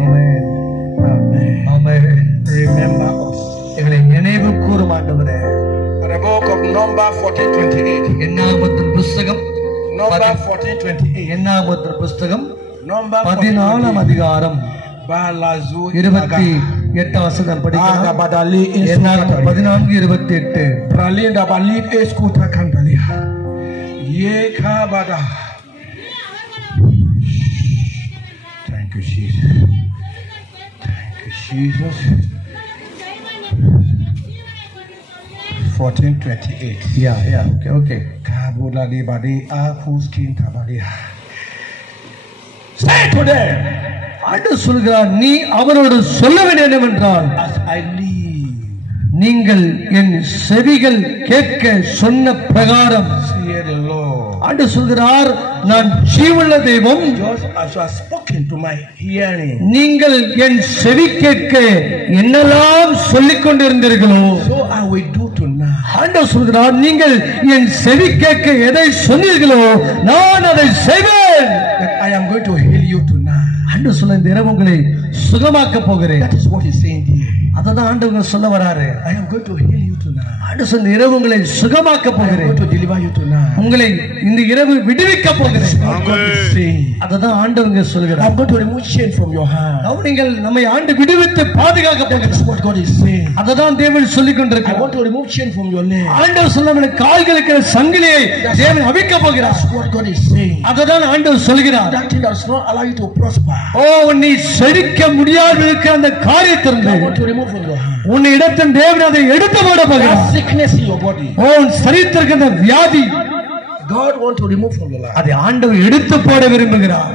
Amen. Amen. Amen. Remember us. எங்களை நினைவு கூரும் ஆண்டவரே. The book of Number 14:28. எண்ணாகமத்தின் புஸ்தகம் Number 14:28. எண்ணாகமத்தின் புஸ்தகம் Number 14 அதிகாரம் 28 வசனம் படிக்கலாம். எண்ணாகமம் 14:28. Pralinda balit eskuta kandalia. Ye kabada. Thank you, Jesus. Thank you, Jesus. 14:28. Yeah, okay. Kabula libadi akuskin tabalia. Say to them, ஆண்டவர் சொல்கிறார், நீ அவரோடு சொல்ல வேண்டியது என்னவென்றால், as I live, நீங்கள் என் செவிகள் கேட்க சொன்ன பிரகாரம், say the Lord. ஆண்டவர் சொல்கிறார், நான் ஜீவனுள்ள தெய்வம், Just as you have spoken to my hearing, நீங்கள் என் செவி கேட்க என்னெல்லாம் சொல்லிக் கொண்டிருந்தீர்களோ, so I will do tonight. ஆண்டவர் சொல்கிறார், நீங்கள் என் செவி கேட்க எதை சொன்னீர்களோ நான் அதை செய்வேன். That I am going to heal you tonight. ஆண்டவர் சொல்ல, இந்த இரவு உங்களை சுகமாக்க போகிறேன். That is what he's saying here. அததான் ஆண்டவர் சொல்ல வராரு. I am going to heal you tonight. ஆண்டவர் சொல்ல, இந்த இரவு உங்களை சுகமாக்க I am போகிறேன், going to deliver you tonight. உங்களை இந்த இரவு விடுவிக்க போகிறேன். What God is saying. அததான் ஆண்டவங்க சொல்கிறார். I'm going to remove chain from your hand. நீங்கள் நம்மை ஆண்டு விடுவித்து பாதுகாக்க That is போகிறேன். what God is saying. அததான் தேவன் சொல்லிக் I கொண்டிருக்கிறார். want to remove chain from your leg. ஆண்டவர் சொல்ல, கால்களுக்கு சங்கிலியை தேவன் அவிக்க போகிறார். That's what God is saying. அததான் ஆண்டவர் சொல்கிறார். That thing that does not allow you to prosper, ஓ, நீ செழிக்க முடியாது இருக்கிற அந்த காரியத்திலிருந்து I want to remove from your hand. உன் இடத்தின் தேவன் அதை எடுத்து போட போகிறார். That sickness in your body, ஓ, உன் சரீரத்திற்கு அந்த வியாதி, God want to remove from your life. அதை ஆண்டவர் எடுத்து போட விரும்புகிறார்.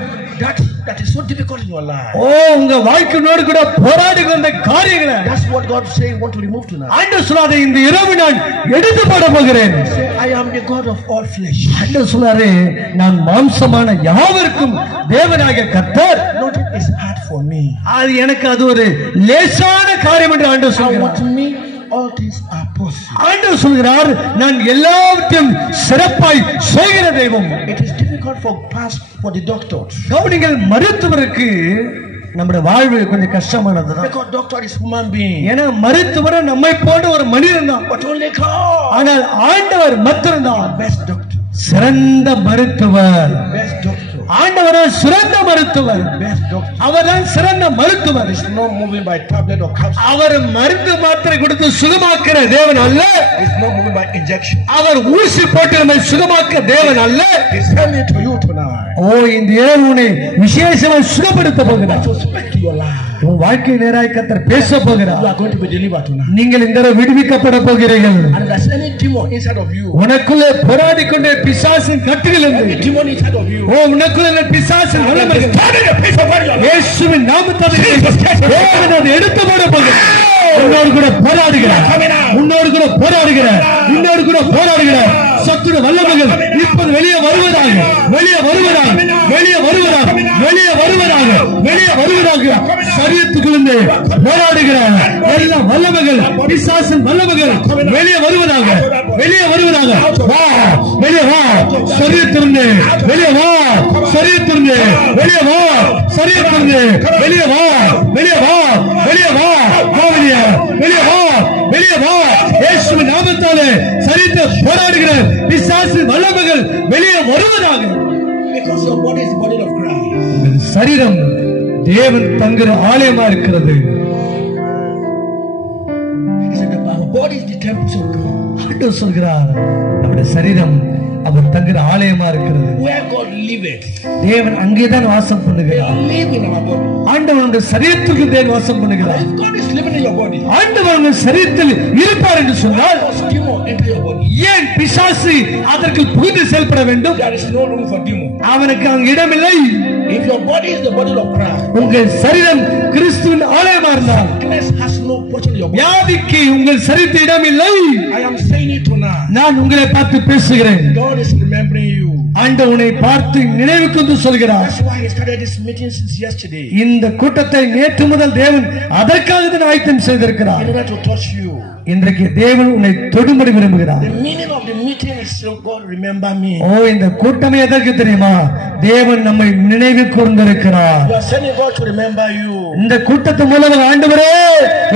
That is so difficult in your life. ஓ, உங்க வாழ்க்கையோடு கூட போராடி வந்த காரியங்களை That's what God say want to remove tonight. ஆண்டவர் சொல்லாதே, இந்த இரவு நான் எடுத்து போட போகிறேன். Say, I am the God of all flesh. ஆண்டவர் சொல்லாரே, நான் மாம்சமான யாவருக்கும் தேவனாகிய கர்த்தர். Nothing is hard for me. அது ஒரு லேசான காரியம் என்று ஆண்டவர் And சொல்கிறார். with me, all things are possible. ஆண்டவர் சொல்கிறார், நான் எல்லாவற்றையும் சிறப்பாய் செய்கிற தெய்வம். It is difficult for the doctors. கவனிங்கள், மருத்துவருக்கு நம்முடைய வாழ்வு கொஞ்சம் கஷ்டமானதுதான். Because doctor is human being. ஏன்னா மருத்துவர் நம்மை போன்ற ஒரு மனிதன் தான். But only God. ஆனால் ஆண்டவர் மாத்திரம்தான் Best doctor. சிறந்த மருத்துவர். Best doctor. ஆண்டவர் சிறந்த மருத்துவர். Best doctor. அவர்தான் சிறந்த மருத்துவர். Is not moving by tablet or capsule. அவர் மருந்து மாத்திரை கொடுத்து சுகமாக்குற தேவன் அல்ல. Is not moving by injection. அவர் ஊசி போட்டு நம்மை சுகமாக்க தேவன் அல்ல. He sent me to you tonight. ஓ, இந்த இரவு உன்னை விசேஷமாய் சுகப்படுத்த போகிறார். To speak to your life. உன் வாழ்க்கை நேராய் கர்த்தர் பேச You போகிறார். are going to be delivered tonight. நீங்கள் இந்த இரவு விடுவிக்கப்பட போகிறீர்கள். And there's any demon inside of you. உனக்குள்ளே போராடி கொண்டே பிசாசின் கட்டுகளிலிருந்து, Any demon inside of you. ஓ, உனக்குள்ளே பிசாசின் வல்லமைகள் இயேசுவின் நாமத்தால் தேவன் அதை எடுத்து போட போகிறார். உன்னோடு கூட போராடுகிறார், உன்னோடு கூட போராடுகிறார், உன்னோடு கூட போராடுகிறார். சத்துரு வல்லமைகள் இப்போது வெளியே வருவதாக, வெளியே வருவதாக, வெளியே வருவதாக, வெளியே வருவதாக, வெளியே வருவதாக. சரீரத்துக்குள்ளே போராடுகிறார் எல்லா வல்லமைகள், பிசாசின் வல்லமைகள் வெளியே வருவதாக, வெளியே வருவதாக. வா, வெளியே வா, சரீரத்திலிருந்து வெளியே வா, சரீரத்திலிருந்து வெளியே வா, சரீரத்திலிருந்து வெளியே வா, வெளியே வா, வெளியே வா, வெளியே வெளியே வா, வெளியே வா. இயேசுவின் நாமத்தாலே சரீரத்தை போராடுகிற பிசாசின் வல்லமைகள் வெளியே வருவதாக. Because your body is the body of Christ. உங்கள் சரீரம் தேவன் தங்குற ஆலயமா இருக்கிறது. He said that our body is the temple of God. ஆண்டவர் சொல்கிறார், நம்முடைய சரீரம் அவர் தங்குற ஆலயமா இருக்கிறது. Where God liveth. தேவன் அங்கேதான் வாசம் பண்ணுகிறார். God live in our body. ஆண்டவர் உங்கள் சரீரத்துக்கு தேவன் வாசம் பண்ணுகிறார். If God is living in your body, ஆண்டவர் உங்கள் சரீரத்தில் இருப்பார் என்று சொன்னால், does demon enter your body? ஏன் பிசாசு அதற்கு புகுந்து செயல்பட வேண்டும்? There is no room for demon. அவனுக்கு அங்கு இடமில்லை. If your body is the body of Christ, உங்கள் சரீரம் கிறிஸ்துவின் ஆலயமா இருந்தால் sickness has no portion in your body. வியாதிக்கு உங்கள் சரீரத்தில் இடமில்லை. I am saying it tonight. நான் உங்களை பார்த்து பேசுகிறேன். God is remembering you. ஆண்டவர் உன்னை பார்த்து நினைவு கொண்டு சொல்கிறார். That's why he started this meeting since yesterday. இந்த கூட்டத்தை நேற்று முதல் தேவன் அதற்காக தான் ஆயத்தம் செய்திருக்கிறார். In order to touch you. இன்றைக்கு தேவன் உன்னை தொடும்படி விரும்புகிறார். The meaning of the meeting meeting is so God remember me. ஓ இந்த கூட்டமே எதற்கு தெரியுமா? தேவன் நம்மை நினைவு கூர்ந்திருக்கிறார். You are sending God to remember you. இந்த கூட்டத்தின் மூலம் ஆண்டவரே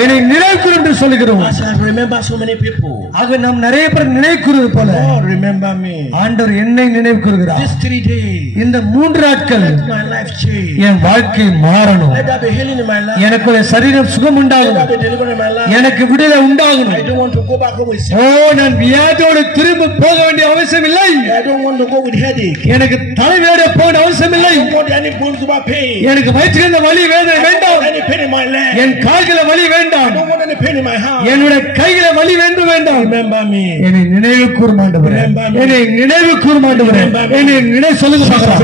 என்னை நினைவு கூர் என்று சொல்கிறோம். As I remember so many people. ஆக நாம் நிறைய பேர் நினைவு கூறுவது போல God remember me. ஆண்டவர் என்னை நினைவு கூறுகிறார். These 3 days. இந்த 3 நாட்கள் Let my life change. என் வாழ்க்கை மாறணும். Let there be healing in my life. எனக்கு சரீரம் சுகம் Let உண்டாகணும். there be deliverance in my life. எனக்கு விடுதலை உண்டாகணும். I don't want to go back home with ஓ நான் வியாதியோடு திரும்ப போக வேண்டிய அவசியம் இல்லை. I don't want to go with headache. எனக்கு தலைவேட போக அவசியம் இல்லை. I don't want any bones over pain. எனக்கு வயிற்றில் வலி வேதனை வேண்டாம். Any pain in my leg. என் கால்கள வலி வேண்டாம். I don't want any pain in my hand. என்னுடைய கைகள வலி வேண்டும் வேண்டாம். Remember me. என்னை நினைவு கூரும் ஆண்டவரே. என்னை நினைவு கூரும் ஆண்டவரே. என்னை நினைவு சொல்லுங்க பார்க்கலாம்.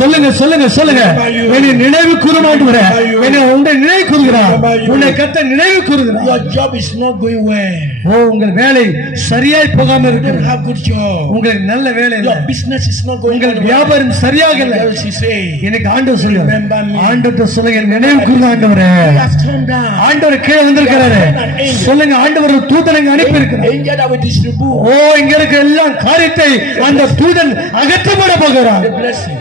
சொல்லுங்க சொல்லுங்க சொல்லுங்க. என்னை நினைவு கூரும் ஆண்டவரே. என்னை உன்னை நினைவு கூறுகிறார். உன்னை கர்த்தர் நினைவு கூறுகிறார். Your job is not going well. ஓ உங்கள் வேலை சரியாய் போகாம You இருக்கு. don't have good job. உங்களுக்கு நல்ல வேலை இல்ல. Your business is not going உங்கள் well. வியாபாரம் சரியாக இல்ல. What does he say? எனக்கு ஆண்டவர் சொல்லுங்க. Remember me. ஆண்டவர்ட்ட சொல்லுங்க நினைவு கூர்ந்து ஆண்டவரே. He has turned down. ஆண்டவர் கீழே வந்திருக்காரு. சொல்லுங்க ஆண்டவர் ஒரு தூதனை அனுப்பி இருக்கிறார். Angel that will distribute. ஓ இங்க இருக்க எல்லா காரியத்தை அந்த தூதன் அகற்றப்பட போகிறார். The blessing.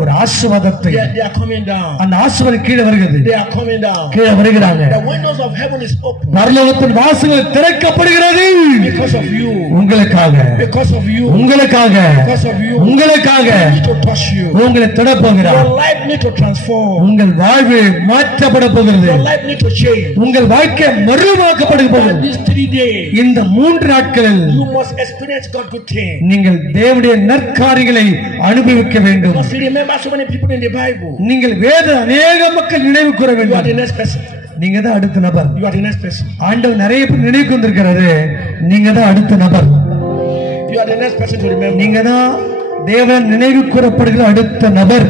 ஒரு ஆசீர்வாதத்தை They are coming down. அந்த ஆசீர்வாதம் கீழே வருகிறது. They are coming down. கீழே வருகிறாங்க. The windows of heaven is open. பரலோகத்தின் வாசல்கள் திறக்கப்படுகிறது. Because of you. உங்களுக்காக. Because of you. உங்களுக்காக. Because of you. உங்களுக்காக. Need to touch you. உங்களை தொட போகிறார். Your life need to transform. உங்கள் வாழ்வு மாற்றப்பட போகிறது. Your life need to change. உங்கள் வாழ்க்கை மறுமாக்கப்பட போகிறது. These 3 days. இந்த 3 நாட்களில் You must experience God good thing. நீங்கள் தேவனுடைய நற்காரியங்களை அனுபவிக்க வேண்டும். Because you remember so many people in the Bible. நீங்கள் வேத அநேக மக்கள் நினைவு கூற You are the வேண்டும். next person. நீங்க தான் அடுத்த நபர். You are the next person. ஆண்டவர் நிறைய பேர் நினைவு வந்திருக்கிறாரு. நீங்க தான் அடுத்த நபர். You are the next person to remember. நீங்க தான் தேவன் நினைவு கூறப்படுகிற அடுத்த நபர்.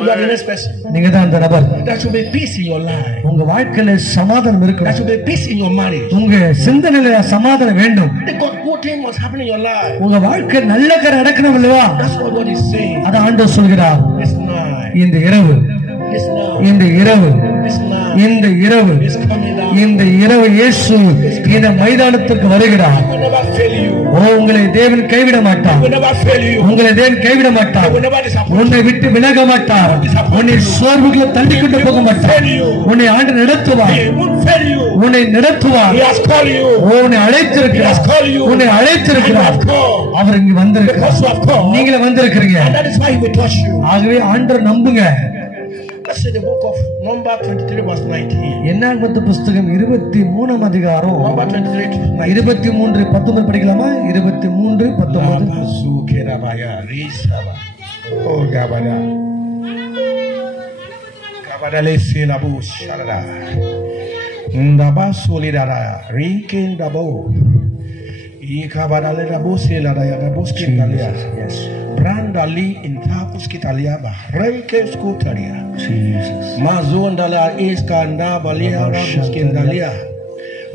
You are the next person. நீங்க தான் அந்த நபர். There should be peace in your life. உங்க வாழ்க்கையில சமாதானம் There இருக்கணும். should be peace in your marriage. உங்க சிந்தனையில சமாதானம் வேண்டும். The good thing must happen in your life. உங்க வாழ்க்கை நல்ல கரை நடக்கணும் இல்லையா? That's what God is saying. அத ஆண்டவர் சொல்கிறார். This night. இந்த இரவு This night. இந்த இரவு This night. இந்த இரவு Is coming down. இந்த இரவு இயேசு இந்த மைதானத்துக்கு வருகிறார். I will never fail you. ஓ உங்களை தேவன் கைவிட மாட்டார். I will never fail you. உங்களை தேவன் கைவிட I மாட்டார். will never disappoint உன்னை விட்டு விலக மாட்டார். உன்னை சோர்வுகளை தள்ளிக்கொண்டு போக மாட்டார். உன்னை ஆண்டு நடத்துவார். you. He won't fail you. உன்னை நடத்துவார். He has called you. உன்னை அழைத்திருக்கிறார். உன்னை அழைத்திருக்கிறார். அவர் இங்கு வந்திருக்கிறார். Because you have called. நீங்களே வந்திருக்கிறீங்க. And that is why he will touch you. ஆகவே ஆண்டவர் நம்புங்க. Let's say the book of Number 23 verse 19. என்னாகமத்து புஸ்தகம் 23 அதிகாரம் Number 23 to 19. 23 19 படிக்கலாமா? 23 19. Abazukerabaya, Risaba. Oh, Gabada. Gabada lesi labu sharada. Ndaba solidara. Rinkin dabo. Ikabada le labu selada ya labu skitalia. Yes. Brandali intakus kitaliaba. Renke skutalia. Jesus. Mazondala iskanda balia rabuskindalia.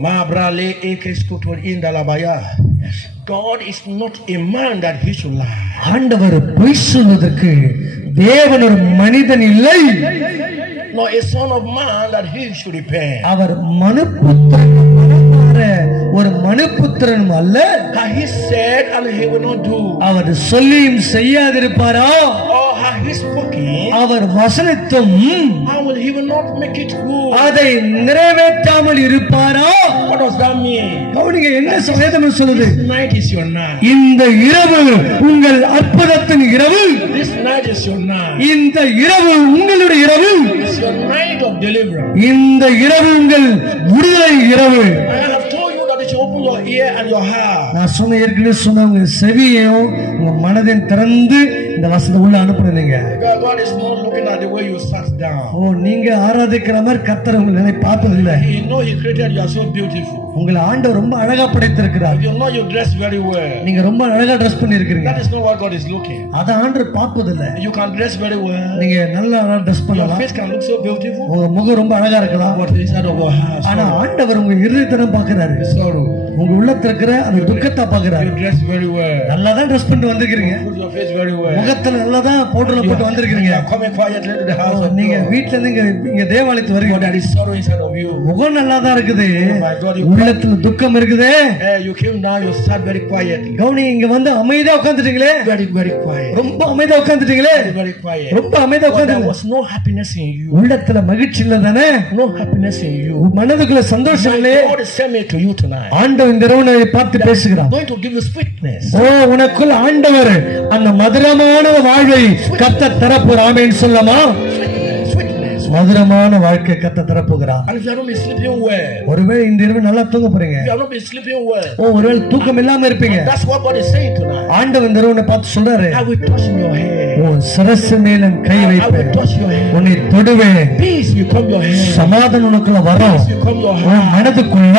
Ma brale ekeskutur indalabaya. God is not a man that he should lie. ஆண்டவர் பொய் சொல்வதற்கு தேவன் ஒரு மனிதன் இல்லை. Nor a son of man that he should repent. அவர் மனுபுத்திரன் ஒரு மனுபுத்திரனும் அல்ல. He said and he will not do. அவர் சொல்லியும் செய்யாதிருப்பாரா? Or he spoken. Our வசனித்தும் How will he will not make it good? அதை நிறைவேற்றாமல் இருப்பாரா? What does that mean? கவனிங்க என்ன வேதம் சொல்லுது? This night is your night. இந்த இரவு உங்கள் அற்புதத்தின் இரவு. This night is your night. இந்த இரவு உங்களுடைய இரவு. It's your night of deliverance. இந்த இரவு உங்கள் விடுதலை இரவு. I have told you that you should open your ear and your heart. நான் சொன்ன ஏற்கனவே சொன்ன உங்க செவியையும் உங்க மனதையும் திறந்து இந்த வசனத்தை உள்ள அனுப்புறீங்க. God is not looking at the way you sat down. ஓ நீங்க ஆராதிக்கிற மாதிரி கர்த்தர் உங்களை பார்த்தது இல்ல. He know he created you are so beautiful. உங்களை ஆண்டவர் ரொம்ப அழகா படைத்திருக்கிறார். You know you dress very well. நீங்க ரொம்ப அழகா Dress பண்ணி இருக்கீங்க. That is not what God is looking. அத ஆண்டவர் பார்ப்பது இல்ல. You can dress very well. நீங்க நல்லா Dress Your பண்ணலாம். face can look so beautiful. உங்க முகம் ரொம்ப அழகா இருக்கலாம். What is inside of your heart? ஆனா ஆண்டவர் உங்க இருதயத்தை பார்க்கிறாரு. Sorrow. உங்க உள்ளத்துல இருக்கிற அந்த துக்கத்தை பார்க்கிறாரு. You dress very well. நல்லா தான் Dress பண்ணிட்டு வந்திருக்கீங்க. Put your face very well. முக முகத்துல நல்லதான் பவுடர்ல போட்டு வந்திருக்கீங்க. Coming quietly to the house of நீங்க God. வீட்ல இருந்து இங்க தேவாலயத்துக்கு வரீங்க. There is sorrow inside of you. முகம் நல்லாதான் இருக்குது, உள்ளத்துல துக்கம் இருக்குது. You came down, you sat very quietly. கவுனி இங்க வந்து அமைதியா உட்கார்ந்துட்டீங்களே. Very quiet. ரொம்ப அமைதியா உட்கார்ந்துட்டீங்களே. Very quiet. ரொம்ப அமைதியா உட்கார்ந்து. There was no happiness in you. உள்ளத்துல மகிழ்ச்சி இல்ல தானே? No happiness in you. மனதுக்குள்ள சந்தோஷம் இல்லையே. God is sending me to you tonight. ஆண்டவர் இந்த இரவு உன்னை பார்த்து பேசுகிறார். Going to give you sweetness. உனக்குள்ள ஆண்டவர் அந்த மதுரமான வாழ்வை கர்த்தர் தரப்போறார். ஆமென் சொல்லலாமா? Sweetness. மதுரமான வாழ்க்கை கர்த்தர் தரப்போகிறார். And if you have not been sleeping well. ஒருவேளை இந்த இரவு நல்லா தூங்க போறீங்க. If you have not been sleeping well. ஒருவேளை தூக்கம் இல்லாம இருப்பீங்க. That's what God is saying tonight. ஆண்டவர் இந்த இரவு உன்னை பார்த்து சொல்றாரு. I will touch your head. சிரசு மேல கை வைப்பேன். உன்னை தொடுவேன். Peace will come your head. சமாதானம் உனக்குள்ள வரும். உன் மனதுக்குள்ள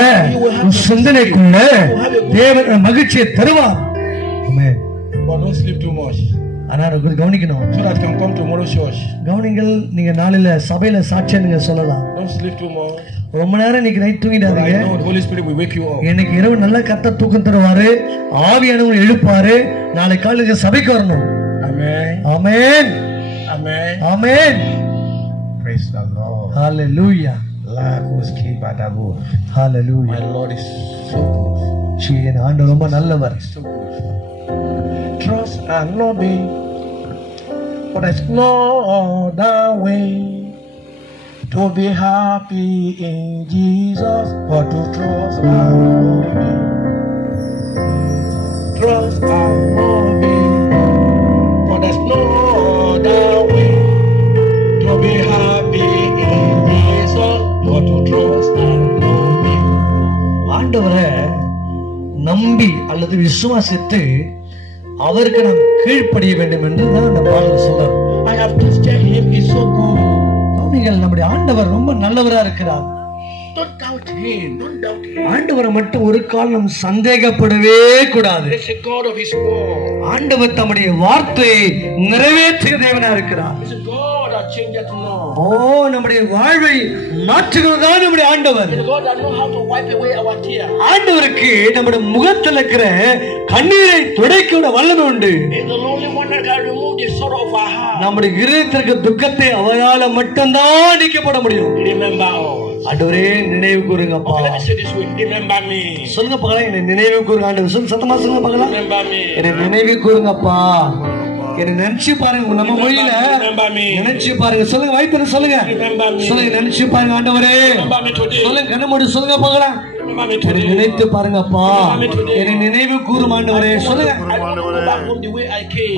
உன் சிந்தனைக்குள்ள தேவன் மகிழ்ச்சியை தருவார். ஆமென். But don't sleep too much. ஆனா கவனிக்கணும். So that can come tomorrow church. கவனிங்கள், நீங்க நாளையில சபையில சாட்சியா நீங்க சொல்லலாம். Don't sleep too much. ரொம்ப நேரம் இன்னைக்கு night தூங்கிடாதீங்க. I know the Holy Spirit will wake you up. இன்னைக்கு இரவு நல்ல கர்த்தர் தூக்கம் தருவாரு. ஆவியானவர் எழுப்பாரு. நாளை காலையில சபைக்கு வரணும். Amen. Amen. Amen. Amen. Praise the Lord. Hallelujah. Hallelujah. My Lord is so good. என் ஆண்டவர் ரொம்ப நல்லவர். So good. Trust and obey. But there's no other way to be happy in Jesus, but to trust and obey. Trust and obey. But there's no other way to be happy in Jesus, but to trust and obey. ஆண்டவரை நம்பி அல்லது விசுவாசித்து அவருக்கு நாம் கீழ்ப்படிய வேண்டும் என்று தான் அந்த பாடல் சொல்றார். I have trusted him, he's so good. நீங்கள் நம்முடைய ஆண்டவர் ரொம்ப நல்லவரா இருக்கிறார். Don't doubt him. Don't doubt him. ஆண்டவரை மட்டும் ஒரு காலம் சந்தேகப்படவே கூடாது. He's a God of his word. ஆண்டவர் தம்முடைய வார்த்தையை நிறைவேற்றுகிற தேவனா இருக்கிறார். He's a God that changes not. நம்முடைய வாழ்வை மாற்றுகிறதா நம்முடைய ஆண்டவர். He's a God that knows how to wipe away our tears. ஆண்டவருக்கு நம்முடைய முகத்தில் இருக்கிற கண்ணீரை துடைக்க வல்லமை உண்டு. He's the only one that can remove the sorrow of our heart. நம்முடைய இதயத்திற்கு துக்கத்தை அவரால மட்டும்தான் நீக்கப்பட முடியும். Remember us. ஆண்டவரே நினைவு கூறுங்கப்பா. Let me say this way. Remember me. சொல்லுங்க பார்க்கலாம், என்னை நினைவு கூறுங்க ஆண்டவர். சொல்லுங்க, சத்தமா சொல்லுங்க பார்க்கலாம். Remember me. என்னை நினைவு கூறுங்கப்பா. என்னை நினைச்சு பாருங்க. நம்ம மொழியில நினைச்சு பாருங்க. சொல்லுங்க, வயித்துல சொல்லுங்க. சொல்லுங்க, நினைச்சு பாருங்க ஆண்டவரே. சொல்லுங்க, கண்ண மூடி சொல்லுங்க பார்க்கலாம். என்னை நினைத்து பாருங்கப்பா. என்னை நினைவு கூறும் ஆண்டவரே. சொல்லுங்க,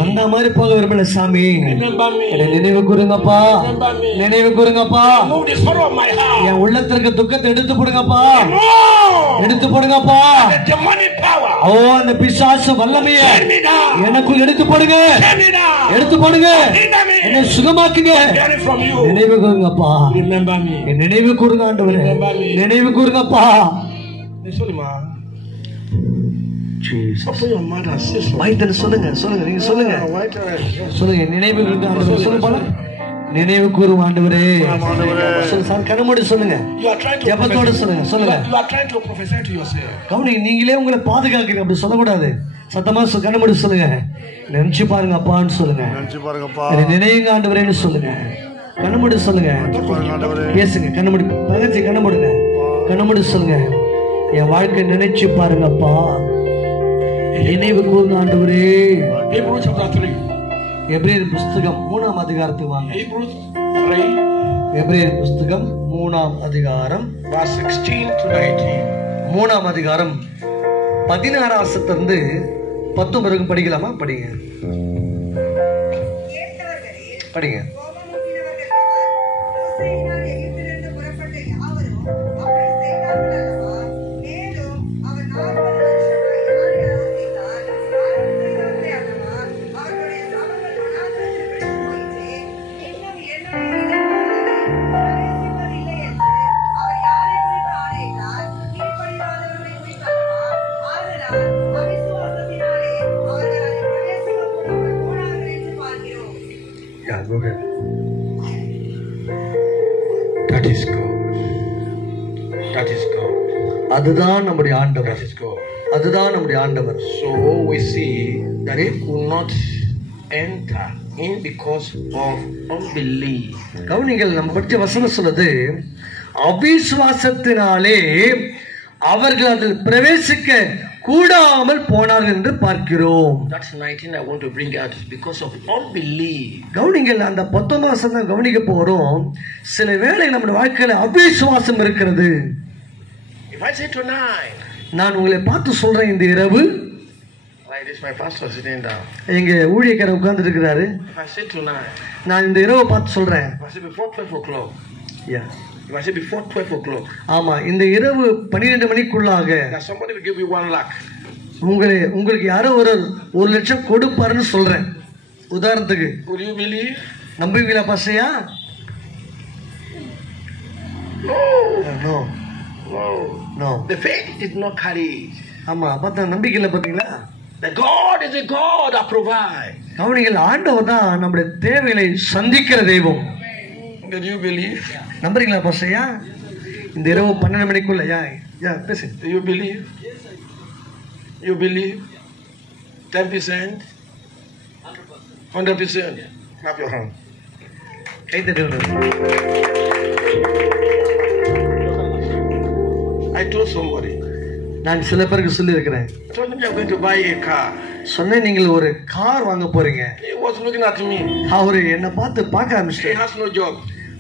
வந்த மாதிரி போக விரும்பல சாமி. என்னை நினைவு கூறுங்கப்பா. நினைவு கூறுங்கப்பா. என் உள்ளத்திற்கு துக்கத்தை எடுத்து போடுங்கப்பா. எடுத்து போடுங்கப்பா. அந்த பிசாசு வல்லமைய எனக்குள் எடுத்து போடுங்க. எடுத்து போடுங்க. என்னை சுகமாக்குங்க. நினைவு கூறுங்கப்பா. என் நினைவு கூறுங்க ஆண்டவரே. நினைவு கூறுங்கப்பா. சொல்லுமா. சொல்லுங்க, சொல்லுங்க, நீங்க சொல்லுங்க. சொல்லுங்க, நினைவு கூறுங்க ஆண்டவரே. சொல்லுங்க, நினைவு கூறும் ஆண்டவரே. கண்ணமூடி சொல்லுங்க. ஜெபத்தோட சொல்லுங்க. சொல்லுங்க. கவனிங்க, நீங்களே உங்களை பாதுகாக்கிறீங்க. அப்படி சொல்லக்கூடாது. சத்தமா கண்ணமூடி சொல்லுங்க. நினைச்சு பாருங்க அப்பான்னு சொல்லுங்க. நினைவுங்க ஆண்டவரேன்னு சொல்லுங்க. கண்ணமூடி சொல்லுங்க. பேசுங்க. கண்ணமூடி பகச்சி கண்ணமூடுங்க. கண்ணமூடி சொல்லுங்க. என் வாழ்க்கை நினைச்சு பாருங்கப்பா. நினைவு கூர்ந்த ஆண்டவரே. எபிரேயர் புஸ்தகம் 3ஆம் அதிகாரத்துக்கு வாங்க. எபிரேயர் புஸ்தகம் 3ஆம் அதிகாரம் 3ஆம் அதிகாரம் 16 வசனத்திலிருந்து 10 வரைக்கும் படிக்கலாமா? படிங்க, படிங்க. அதுதான் நம்முடைய ஆண்டவர். அதுதான் நம்முடைய ஆண்டவர். So we see that he could not enter in because of unbelief. கவனிங்கள், நம்ம படிச்ச வசனம் சொல்லுது, அவிசுவாசத்தினாலே அவர்கள் அதில் பிரவேசிக்க கூடாமல் போனார்கள் என்று பார்க்கிறோம். That's 19 I want to bring out because of unbelief. கவனிங்கள், அந்த 19 வசனம் கவனிக்க போறோம். சில வேளை நம்முடைய வாழ்க்கையில அவிசுவாசம் இருக்கிறது. If I say tonight, நான் உங்களை பார்த்து சொல்றேன், இந்த இரவு like this, my pastor sitting down. எங்க ஊழியக்காரர் உட்கார்ந்து இருக்கிறாரு. If I say tonight, நான் இந்த இரவை பார்த்து சொல்றேன். if I say before 12 o'clock, yeah. if I say before 12 o'clock, ஆமா, இந்த இரவு 12 மணிக்குள்ளாக that somebody will give you 1 lakh. உங்களுக்கு யாரோ ஒரு 1 லட்சம் கொடுப்பாருன்னு சொல்றேன். உதாரணத்துக்கு, Would you believe? நம்புவீங்களா பாஸ்டர்யா? No. No No. No. The faith did not carry it. ஆமா, பார்த்தா நம்பிக்கை இல்லை. பாத்தீங்களா? The God is a God that provides. கவனிகள், ஆண்டவர் தான் நம்முடைய தேவைகளை சந்திக்கிற தெய்வம். Did you believe? நம்புறீங்களா பாஸ்டர்யா? இந்த இரவு 12 மணிக்குள்ள பேசு. Do you believe? You believe? 10%? 100%? Clap your hand. கை தட்டு. I told somebody. நான் சில பேருக்கு சொல்லி இருக்கிறேன். I told him you are going to buy a car. சொன்னேன், நீங்கள் ஒரு கார் வாங்க போறீங்க. He was looking at me. அவரு என்ன பார்த்து பார்க்க He ஆரம்பிச்சிட்டாரு. has no job.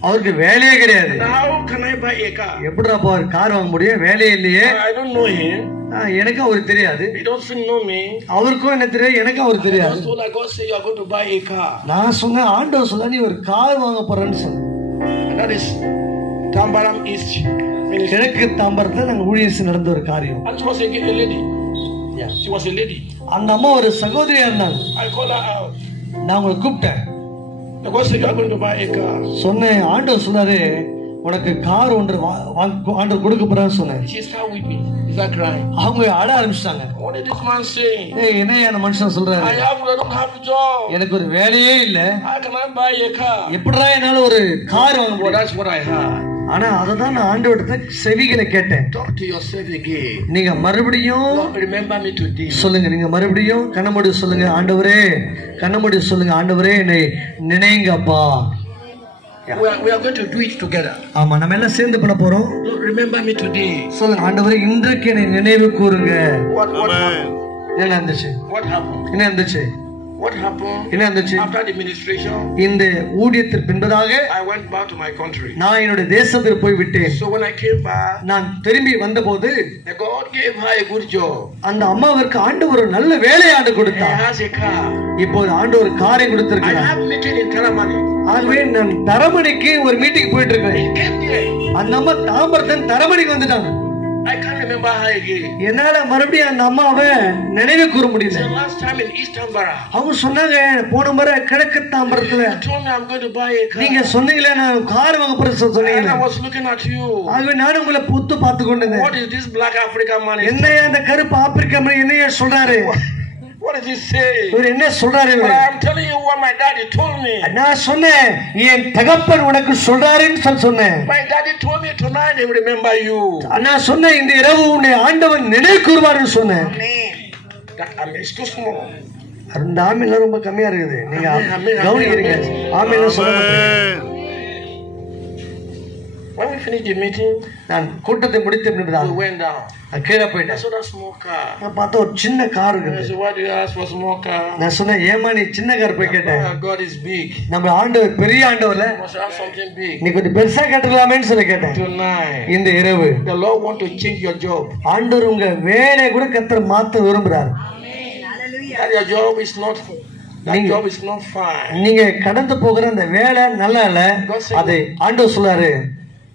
அவருக்கு வேலையே கிடையாது. How can I buy a car? எப்படிடா அவர் கார் வாங்க முடியும்? வேலையே இல்லையே. I don't know him. எனக்கு அவருக்கு தெரியாது. He doesn't know me. அவருக்கும் என்ன தெரியாது, எனக்கு அவருக்கு தெரியாது. I told her, God say you are going to buy a car. நான் சொன்னேன், ஆண்டவர் சொல்ல நீ ஒரு கார் வாங்க போறேன்னு சொன்னேன். And that is Tambaram East Ministry. கிழக்கு தாம்பரத்துல நாங்க ஊழியர் நடந்த ஒரு காரியம். And she was a lady. Yeah. She was a lady. அந்த அம்மா ஒரு சகோதரியா இருந்தாங்க. I called her out. நான் உங்களை கூப்பிட்டேன். The God said you are going to buy a car. சொன்னேன், ஆண்டவர் சொன்னாரு உனக்கு கார் ஒன்று ஆண்டவர் கொடுக்க போறான்னு சொன்னேன். She started weeping. Is that crying? அவங்க அழ ஆரம்பிச்சிட்டாங்க. What did this man say? என்ன அந்த மனுஷன் சொல்றாரு? I don't have a job. எனக்கு ஒரு வேலையே இல்ல. How can I buy a car? எப்படிடா என்னால ஒரு கார் வாங்க Well, முடியும்? that's what I heard. ஆனா அததான் நான் ஆண்டவர்ட்ட செவிகளை கேட்டேன். Talk to yourself again. நீங்க மறுபடியும் Lord, remember me today. சொல்லுங்க. நீங்க மறுபடியும் கண்ணமூடி சொல்லுங்க, ஆண்டவரே, கண்ணமூடி சொல்லுங்க, ஆண்டவரே என்னை நினைங்கப்பா. We are going to do it together. ஆமா, நம்ம எல்லாம் சேர்ந்து பண்ண போறோம். Lord, remember me today. சொல்லுங்க, ஆண்டவரே இன்றைக்கு என்னை நினைவு கூறுங்க. What happened? என்ன இருந்துச்சு? What happened? என்ன இருந்துச்சு? What happened? என்ன இருந்துச்சு? After the ministration, இந்த ஊழியத்திற்கு பின்பதாக I went back to my country. நான் என்னுடைய தேசத்திற்கு போய் விட்டேன். So when I came back, நான் திரும்பி வந்தபோது God gave her a good job. அந்த அம்மாவிற்கு ஆண்டவர் ஒரு நல்ல வேலையை ஆண்டு She கொடுத்தார். has a car. இப்போது ஆண்டவர் காரை I கொடுத்திருக்கிறார். have meeting in Taramani. ஆகவே நான் தரமணிக்கு ஒரு மீட்டிங் போயிட்டு இருக்கேன். He came there. அந்த அம்மா தாம்பரத்தன் தரமணிக்கு வந்துட்டாங்க. I can't remember her again. என்னால மறுபடியும் அந்த அம்மாவை நினைவு கூற முடியல. The last time in East Tambara. அவங்க சொன்னாங்க, போன முறை கிழக்கு தாம்பரத்துல You told me I'm going to buy a car. நீங்க சொன்னீங்களே நான் கார் வாங்க போறேன் And சொன்னீங்களே. I was looking at you. ஆகவே நானும் உங்களை புத்து பார்த்து கொண்டேன். What is this black African man? என்னைய அந்த கருப்பு ஆப்பிரிக்கா மணி என்னைய சொல்றாரு? What does he say? இவர் என்ன சொல்றாரு? But I'm telling you what my daddy told me. நான் சொன்னேன், என் தகப்பன் உனக்கு சொல்றாருன்னு சொன்னேன். My daddy told me tonight he will remember you. நான் சொன்னேன், இந்த இரவு உன்னை ஆண்டவன் நினைவு கூறுவார்னு சொன்னேன். That amen is too small. அந்த ஆமென்ல ரொம்ப கம்மியா இருக்குது. நீங்க கவனிக்கிறீங்க. ஆமென்ல சொல்ல மாட்டீங்க. When we finished the meeting, நான் கூட்டத்தை முடித்த பிறகு we went down. கீழே I போயிட்டேன். saw that small car. நான் பார்த்தா ஒரு சின்ன கார் I இருக்குது. said, why do you ask for small car? நான் சொன்னேன், ஏமா நீ சின்ன கார் போய் கேட்டேன். God is big. நம்ம ஆண்டவர் பெரிய ஆண்டவர்ல, You must have something big. நீ கொஞ்சம் பெருசா கேட்டுக்கலாமேன்னு சொல்லி கேட்டேன். Tonight, இந்த இரவு the Lord want to change your job. ஆண்டவர் உங்க வேலையை கூட கர்த்தர் மாத்த விரும்புறார். That your job is not. That job is not fine. நீங்க கடந்து போகிற அந்த வேலை நல்லா இல்ல. அதை ஆண்டவர் சொல்றாரு,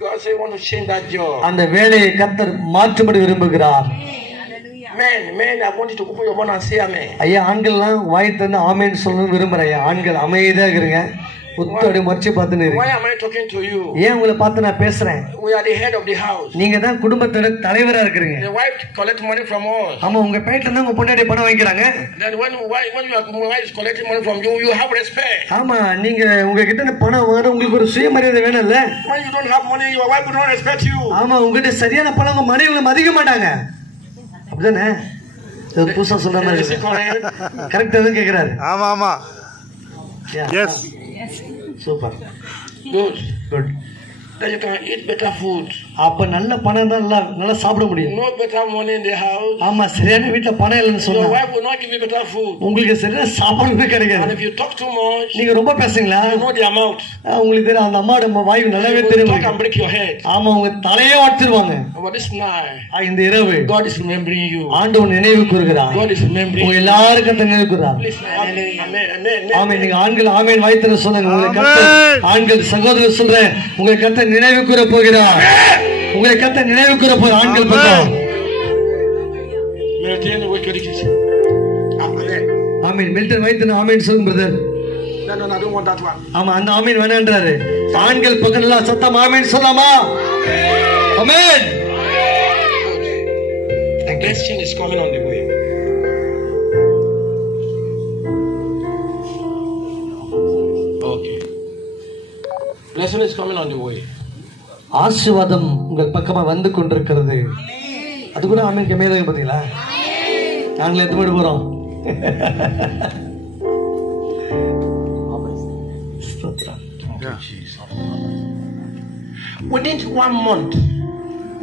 God say want to change that job. அந்த வேலையை கர்த்தர் மாற்றும்படி விரும்புகிறார். Men, I want you to open your mouth and say amen. ஐயா, ஆண்கள்லாம் வாய் தந்து ஆமென் சொல்லணும் விரும்புறேன். ஐயா, ஆண்கள் அமைதியா இருக்கிறீங்க. புத்தோட மறைச்சு பார்த்துன்னு Why am I talking to you? ஏன் உங்களை பார்த்து நான் பேசுறேன்? We are the head of the house. நீங்க தான் குடும்பத்தோட தலைவரா இருக்கிறீங்க. The wife collect money from us. ஆமா, உங்க பேட்ல இருந்து உங்க பொண்டாட்டி பணம் வாங்கிக்கிறாங்க. Then when your wife is collecting money from you, you have respect. ஆமா, நீங்க உங்க கிட்ட இருந்து பணம் வாங்குற உங்களுக்கு ஒரு சுயமரியாதை வேணும்ல. When you don't have money, your wife will not respect you. ஆமா, உங்ககிட்ட சரியான பணம் உங்க மனைவி மதிக்க மாட்டாங்க. அப்படிதானே? புதுசா சொல்ற மாதிரி கரெக்டா தான் கேக்குறாரு. ஆமா ஆமா. Yes. Super. Good. Good. Then you can eat better food. அப்ப நல்ல பணம் தான் நல்லா சாப்பிட முடியும். No better money in the house. ஆமா, சரியான வீட்டுல பணம் இல்லைன்னு சொன்னா Your wife will not give you better food. உங்களுக்கு சரியான சாப்பாடு And கிடைக்காது. if you talk too much, நீங்க ரொம்ப பேசுங்களா, you know their mouth. உங்களுக்கு தெரியும் அந்த அம்மாவோட வாயு நல்லாவே You will தெரியும். talk and break your head. ஆமா, உங்க தலையே உடைச்சிருவாங்க. But this night, இந்த இரவு God is remembering you. ஆண்டவர் நினைவு கூறுகிறார். God is remembering உங்க you. எல்லாருக்கும் நினைவு கூறுகிறார். Please, amen, amen, amen. ஆமென். நீங்க ஆண்கள் ஆமென் வாய்த்தர சொல்லுங்க. உங்க கர்த்தர் ஆண்கள் சகோதரர் சொல்றேன், உங்க கர்த்தர் நினைவு கூற போகிறார். உங்களை கர்த்தர் நினைவு கூற போற ஆண்கள் பக்கம். Milton, wait for the kitchen. Amen. Amen. Milton வைத்தன ஆமென் சொல்லுங்க brother. No, I don't want that one. ஆமா, அந்த ஆமென் வேணான்றாரு. ஆண்கள் பக்கம் எல்லாம் சத்தம் ஆமென் சொல்லாமா? ஆமென். The blessing is coming on the way. Okay. Blessing is coming on the way. ஆசீர்வாதம் உங்கள் பக்கமா வந்து கொண்டிருக்கிறது. அது கூட ஆமென் கமேல பாத்தீங்களா? நாங்களே எத்தனை பேர் போறோம்? Within 1 month.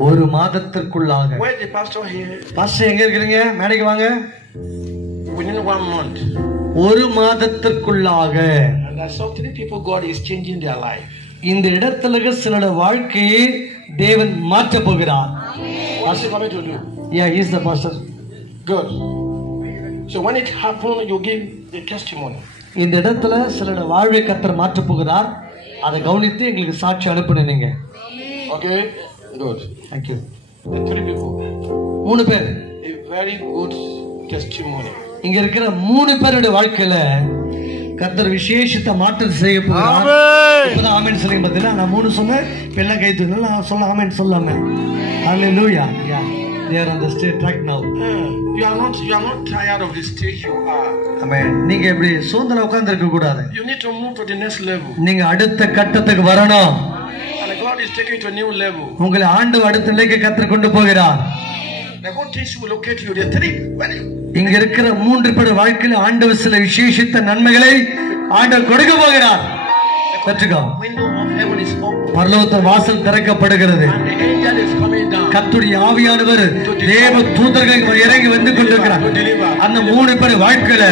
ஒரு மாதத்திற்குள்ளாக. Where is the pastor here? Pastor எங்க இருக்கீங்க? மேடைக்கு வாங்க. Within 1 month. ஒரு மாதத்திற்குள்ளாக. And I saw 3 people God is changing their life. இந்த இடத்துல சிலோட வாழ்க்கையை தேவன் மாற்ற போகிறார். What is he coming to do? Yeah, he is the pastor. Good. So when it happens, you give the testimony. இந்த இடத்துல சிலோட வாழ்வை கர்த்தர் மாற்ற போகிறார். அதை கவனித்து எங்களுக்கு சாட்சி அனுப்புனீங்க நீங்க. Okay? Good. Thank you. The 3 people. 3 பேர். A very good testimony. இங்க இருக்கிற 3 பேருடைய வாழ்க்கையில கர்த்தர் விசேஷித்த மாற்றம் செய்ய போகிறார். இப்பதான் ஆமென் சொல்லுங்க பாத்தீங்களா? நான் 3 சொன்னேன், இப்ப எல்லாம் கை தூக்குங்க. நான் சொல்ல ஆமென் சொல்லாம. Hallelujah. Yeah. They are on the stage right now. You are not tired of the stage you are. ஆமென். நீங்க இப்படி சோந்தல உட்கார்ந்து இருக்க கூடாது. You need to move to the next level. நீங்க அடுத்த கட்டத்துக்கு வரணும். And God is taking you to a new level. உங்களை ஆண்டவர் அடுத்த நிலைக்கு கர்த்தர் கொண்டு போகிறார். The good things will locate you. The 3 very. இங்க இருக்கிற 3 பேர் வாழ்க்கையில ஆண்டவர் சில விசேஷித்த நன்மைகளை ஆண்டவர் கொடுக்க போகிறார். கற்றுக்கோ. Window of heaven is open. பரலோகத்தின் வாசல் திறக்கப்படுகிறது. And the angel is coming down. கர்த்தருடைய ஆவியானவர் தேவ தூதர்கள் இறங்கி வந்து கொண்டிருக்கிறார். அந்த 3 பேர் வாழ்க்கையில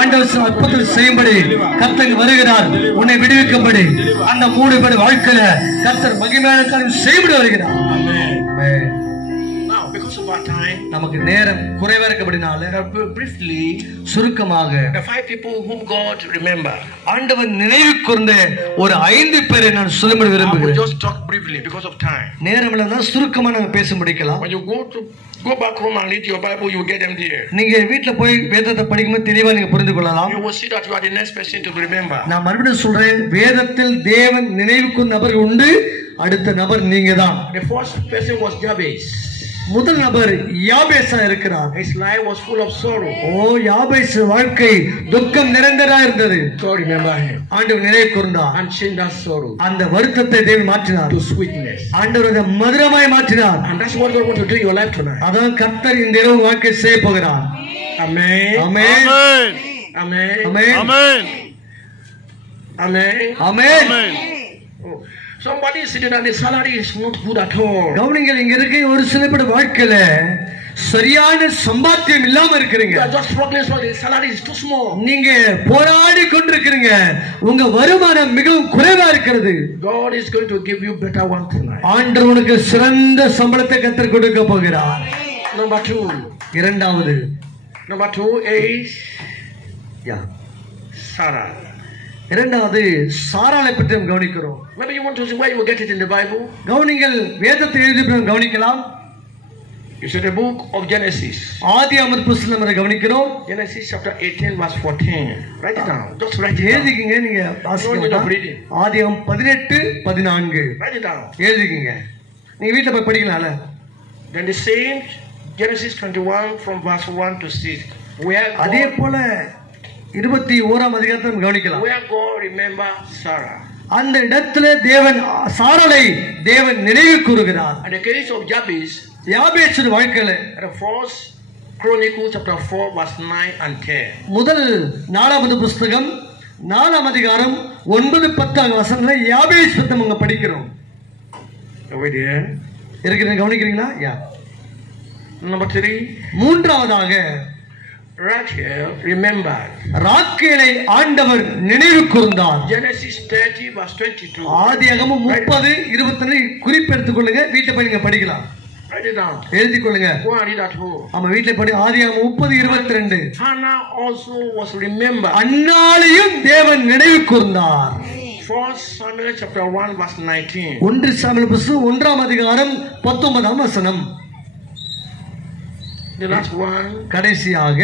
ஆண்டவர் அற்புதம் செய்யும்படி கர்த்தர் வருகிறார். உன்னை விடுவிக்கும்படி அந்த 3 பேர் வாழ்க்கையில கர்த்தர் மகிமையான காரியம் செய்து வருகிறார். Amen. Now, because of our time, நமக்கு நேரம் குறைவா இருக்கபடினால briefly, சுருக்கமாக the 5 people whom God remember. ஆண்டவர் நினைவு கூர்ந்த ஒரு 5 பேரை நான் சொல்ல I will விரும்புகிறேன். just talk briefly because of time. நேரம் இல்லைன்னா சுருக்கமா நாங்க பேச முடிக்கலாம். When you go back home and read your Bible, you will get them there. நீங்க வீட்டுல போய் வேதத்தை படிக்கும்போது தெளிவா நீங்க புரிந்து கொள்ளலாம். You will see that you are the next person to remember. நான் மறுபடியும் சொல்றேன், வேதத்தில் தேவன் நினைவுக்கும் நபர்கள் உண்டு. அடுத்த நபர் நீங்க தான். The first person was Jabez. முதல் நபர் யாபேசா இருக்கிறார். His life was full of sorrow. யாபேஸ் வாழ்க்கை துக்கம் நிறைந்ததா இருந்தது. God remember him. ஆண்டவர் நினைவு கூர்ந்தார். And changed that sorrow அந்த வருத்தத்தை தேவன் மாற்றினார். to sweetness. ஆண்டவர் அதை மதுரமாய் மாற்றினார். And that's what God wants to do in your life tonight. அதான் கர்த்தர் இந்த இரவு வாழ்க்கை செய்ய போகிறார். Amen. Amen. Amen. Amen. Amen. Amen. Oh. Somebody is sitting and the salary is not good at all. கவனிங்கள், இங்க இருக்க ஒரு சில பேர் வாழ்க்கையில சரியான சம்பாத்தியம் இல்லாம இருக்கிறீங்க. You are just struggling for the salary is too small. நீங்க போராடி கொண்டிருக்கிறீங்க. உங்க வருமானம் மிகவும் குறைவா இருக்கிறது. God is going to give you better one tonight. ஆண்டவர் உனக்கு சிறந்த சம்பளத்தை கர்த்தர் கொடுக்க போகிறார். Number 2. இரண்டாவது. Number 2 is Sarah. இரண்டாவது சாராளை பற்றி நாம் கவனிக்கிறோம். Maybe you want to see where you will get it in the Bible. கவனிங்கள், வேதத்தை எழுதி கவனிக்கலாம். You see the book of Genesis. ஆதியாகம புத்தகத்தை நாம் கவனிக்கிறோம். Genesis chapter 18 verse 14. Write it down. Just write it down. எழுதிக்கங்க, நீங்க வாசிக்கலாம். ஆதியாகமம் 18:14. Write it down. எழுதிக்கங்க. நீங்க வீட்ல போய் படிக்கலாம்ல. Then the same Genesis 21 from verse 1 to 6. அதே போல 21ஆம் அதிகாரத்தை நாம் கவனிக்கலாம். Where God remember Sarah. அந்த இடத்துல தேவன் சாராளை தேவன் நினைவு கூறுகிறார். And the case of Jabez, யாபேசின் வாழ்க்கையில the first Chronicles chapter 4 verse 9 and 10. முதல் 4வது புத்தகம் 4ஆம் அதிகாரம் 9-10 வசனங்களை யாபேஸ் பத்தி நம்ம படிக்கிறோம். இருக்கிற கவனிக்கிறீங்களா? Number 3. மூன்றாவதாக Rachel remembered. ராக்கேலை ஆண்டவர் நினைவு கூர்ந்தார். Genesis 30 verse 22. ஆதியாகமம் 30:22 குறிப்பெடுத்துக் கொள்ளுங்க. வீட்டை போய் நீங்க படிக்கலாம். Write it down. எழுதிக் கொள்ளுங்க. Go and read at home. ஆமா, வீட்டை படி. ஆதியாகமம் 30:22. Hannah also was remembered. அன்னாளையும் தேவன் நினைவு கூர்ந்தார். 1 Samuel chapter 1 verse 19. 1 சாமுவேல் புத்தகம் 1ஆம் அதிகாரம் 19ஆம் வசனம். The last one. கடைசியாக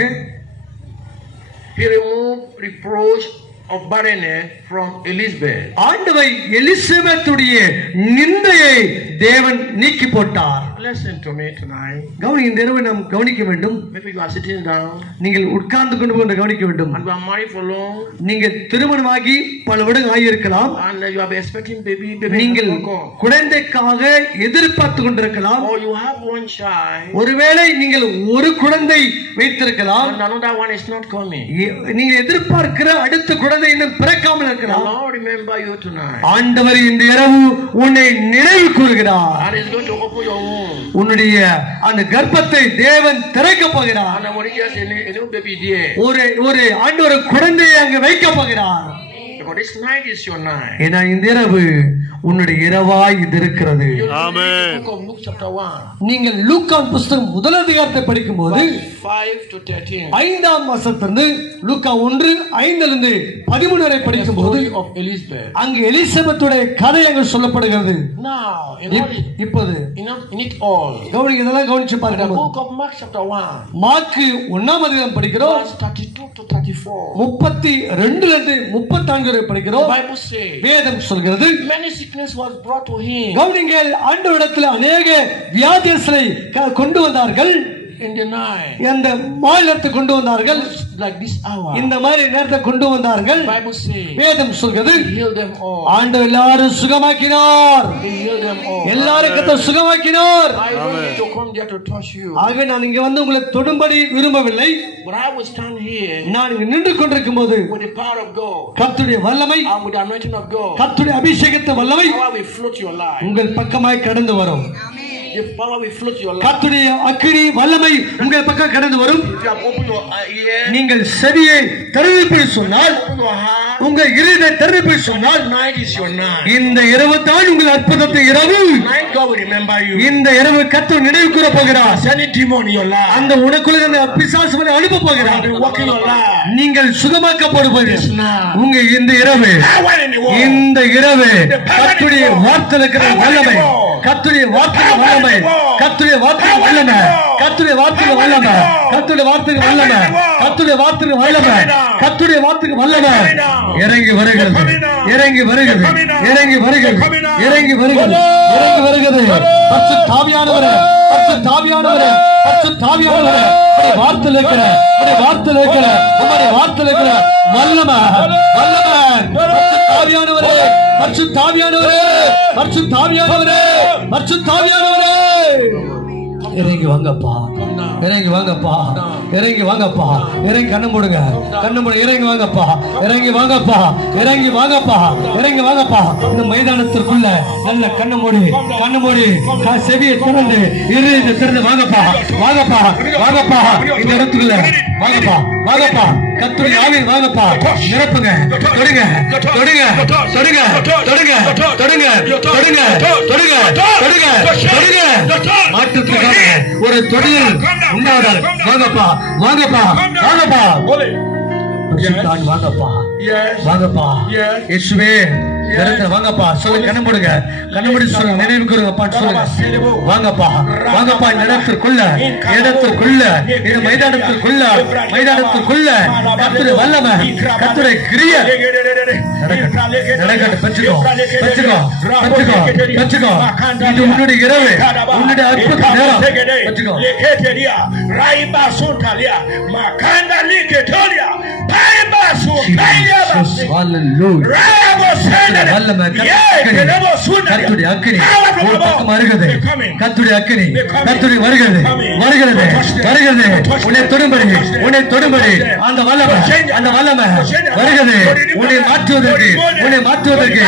He removed reproach of barrenness from Elizabeth. ஆண்டவர் எலிசபெத்துடைய நிந்தையை தேவன் நீக்கி போட்டார். Listen to me tonight. கவனி, இந்த இரவு நாம் கவனிக்க வேண்டும். Maybe you are sitting down. நீங்கள் உட்கார்ந்து கொண்டு கவனிக்க வேண்டும். And you are married for long. நீங்கள் திருமணமாகி பல வருடங்கள் ஆகியிருக்கலாம். And you are expecting baby. நீங்கள் குழந்தைக்காக எதிர்பார்த்து கொண்டிருக்கலாம். Or you have one child. ஒருவேளை நீங்கள் ஒரு குழந்தை வைத்திருக்கலாம். And another one is not coming. நீங்கள் எதிர்பார்க்கிற அடுத்த குழந்தை இன்னும் பிறக்காமல் இருக்கலாம். The Lord remember you tonight. ஆண்டவர் இந்த இரவு உன்னை நினைவு கூறுகிறார். And is going to open your womb. உன்னுடைய அந்த கர்ப்பத்தை தேவன் திறக்க போகிறார். And when he has a new baby there. ஒரு ஆண்டவர் குழந்தையை அங்க வைக்க போகிறார். Because this night is your night. ஏன்னா இந்த இரவு உன்னுடைய இரவாய் இது இருக்கிறது. ஆமென். Luke chapter 1. நீங்கள் லூக்கா புத்தகம் முதல் அதிகாரத்தை படிக்கும்போது 5 to 13. 5ஆம் வசனத்திலிருந்து லூக்கா 1:5 13 வரை படிக்கும்போது அங்கு எலிசபெத்துடைய கதை அங்கு சொல்லப்படுகிறது. Now, இப்போது in it all. கவனிங்க, இதெல்லாம் கவனிச்சு பாருங்க. The book of Mark chapter 1. Mark 1ஆம் அதிகாரம் படிக்கிறோம். Verse 32 to 34. 32 34 வரை படிக்கிறோம். Bible says. வேதம் சொல்கிறது. Many sickness was brought to him. கவனிங்கள், ஆண்டவரிடத்தில் अनेक வியாதியஸ்களை கொண்டு வந்தார்கள். In the night. இந்த மாநிலத்தை கொண்டு வந்தார்கள். Like this hour. இந்த மாதிரி நேரத்தை கொண்டு வந்தார்கள். Bible says. வேதம் சொல்கிறது. He healed them all. ஆண்டவர் எல்லாரும் சுகமாக்கினார். He healed them all. எல்லாருக்கும் சுகமாக்கினார். I don't need to come there to touch you. ஆக நான் இங்க வந்து உங்களை தொடும்படி விரும்பவில்லை. But I will stand here. நான் இங்க நின்று கொண்டிருக்கும்போது with the power of God. கர்த்தருடைய வல்லமை and with the anointing of God. கர்த்தருடைய அபிஷேகத்தின் வல்லமை power will float your life. உங்கள் பக்கமாய் கடந்து வரும். The power will float your life. கர்த்தருடைய அக்கினி வல்லமை உங்கள் பக்கம் கடந்து வரும். If you have opened your ear, நீங்கள் செவியை திறந்து சொன்னால், உங்கள் இருதயத்தை திறந்து சொன்னால், night is your night. இந்த இரவு தான் உங்கள் அற்புதத்தை இரவு. Night God will remember you. இந்த இரவு கர்த்தர் நினைவு கூற போகிறார். Send a demon in your life. அந்த உனக்குள்ள அந்த பிசாசுவை அனுப்ப போகிறார். Walk in your life. நீங்கள் சுகமாக்கப்படுவீர்கள். உங்க இந்த இரவு, இந்த இரவு கர்த்தருடைய வார்த்தையில் இருக்கிற வல்லமை, கர்த்தருடைய வார்த்தையில் வல்லமை, கர்த்தருடைய வார்த்தையில் வல்லமை, கர்த்தருடைய வார்த்தையில் வல்லமை, கர்த்தருடைய வார்த்தையில் வல்லமை, கர்த்தருடைய வார்த்தையில் வல்லமை, கர்த்தருடைய வார்த்தையில் வல்லமை இறங்கி வருகிறது, இறங்கி வருகிறது, இறங்கி வருகிறது, இறங்கி வருகிறது, இறங்கி வருகிறது. பரிசுத்த ஆவியானவரே, பரிசுத்த ஆவியானவரே, பரிசுத்த ஆவியானவரே, வார்த்தையில் இருக்கிற, வார்த்தையில் இருக்கிற, உம்முடைய வார்த்தையில் இருக்கிற வல்லமை, வல்லமை, பரிசுத்த ஆவியானவரே, பரிசுத்த ஆவியானவரே, பரிசுத்த ஆவியானவரே, பரிசுத்த ஆவியானவரே இறங்கி வாங்கப்பா, இறங்கி வாங்கப்பா, இறங்கி வாங்கப்பா, இறங்கி கண்ணு மூடுங்க, கண்ணு மூடு, இறங்கி வாங்கப்பா, இறங்கி வாங்கப்பா, இறங்கி வாங்கப்பா, இறங்கி வாங்கப்பா. இந்த மைதானத்திற்குள்ள நல்ல கண்ணு மூடி, கண்ணு மூடி, செவியை திறந்து, இருதயத்தை திறந்து வாங்கப்பா, வாங்கப்பா, வாங்கப்பா, இந்த இடத்துக்குள்ள வாங்கப்பா, வாங்கப்பா, கர்த்தருடைய ஆவியை வாங்கப்பா, நிரப்புங்க, தொடுங்க, தொடுங்க, தொடுங்க, தொடுங்க, தொடுங்க, தொடுங்க, தொடுங்க, தொடுங்க, தொடுங்க. மாற்றத்துக்காக ஒரு தொழில் உண்டாவதால் வாங்கப்பா, வாங்கப்பா, வாங்கப்பா, வாங்கப்பா, வாங்கப்பா, இயேசுவே வாங்கப்பா, சொல்லுங்க, கண்ணு மூடுங்க, கண்ணு மூடி சொல்லுங்க, நினைவு கூறுங்கப்பா, சொல்லுங்க, வாங்கப்பா, வாங்கப்பா, இந்த இடத்திற்குள்ள, இடத்திற்குள்ள, இந்த மைதானத்திற்குள்ள, மைதானத்திற்குள்ள கர்த்தருடைய வல்லமை, கர்த்தருடைய கிரியை நடக்கட்டும். பெற்றுக்கோ, பெற்றுக்கோ, பெற்றுக்கோ, பெற்றுக்கோ. இது உன்னுடைய இரவு, உன்னுடைய அற்புத நேரம். பெற்றுக்கோ. Raiba Suntalia, Makanda Liketolia, Paiba Suntalia. Hallelujah. வல்லமை கர்த்தருடைய அக்கினி ஒரு பக்கம் வருகிறது. கர்த்தருடைய அக்கினி கர்த்தருடைய வருகிறது வருகிறது வருகிறது. உன்னை தொடும்படி அந்த வல்லமை வருகிறது. உன்னை மாற்றுவதற்கு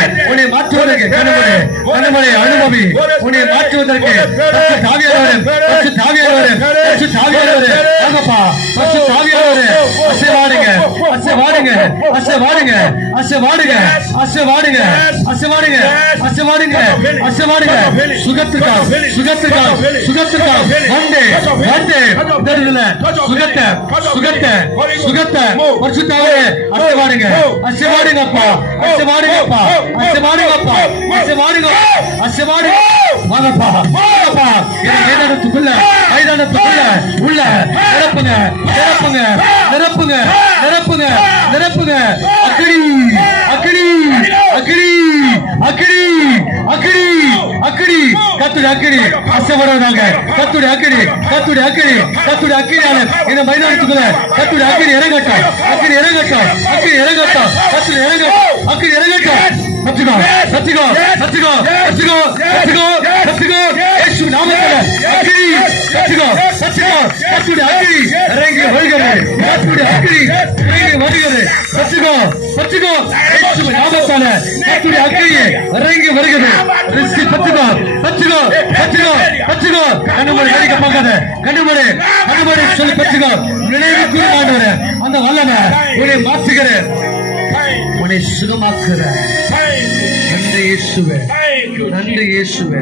கண்ணுமலை அனுபவி. உன்னை மாற்றுவதற்கு இந்த மைதானத்துக்குள்ள கர்த்தருடைய அக்கினி இறங்கட்டும். அந்த வல்லமை உன்னை மாற்றுகிறேன், உன்னை சுகமாக்குகிறேன். நன்றி இயேசுவே.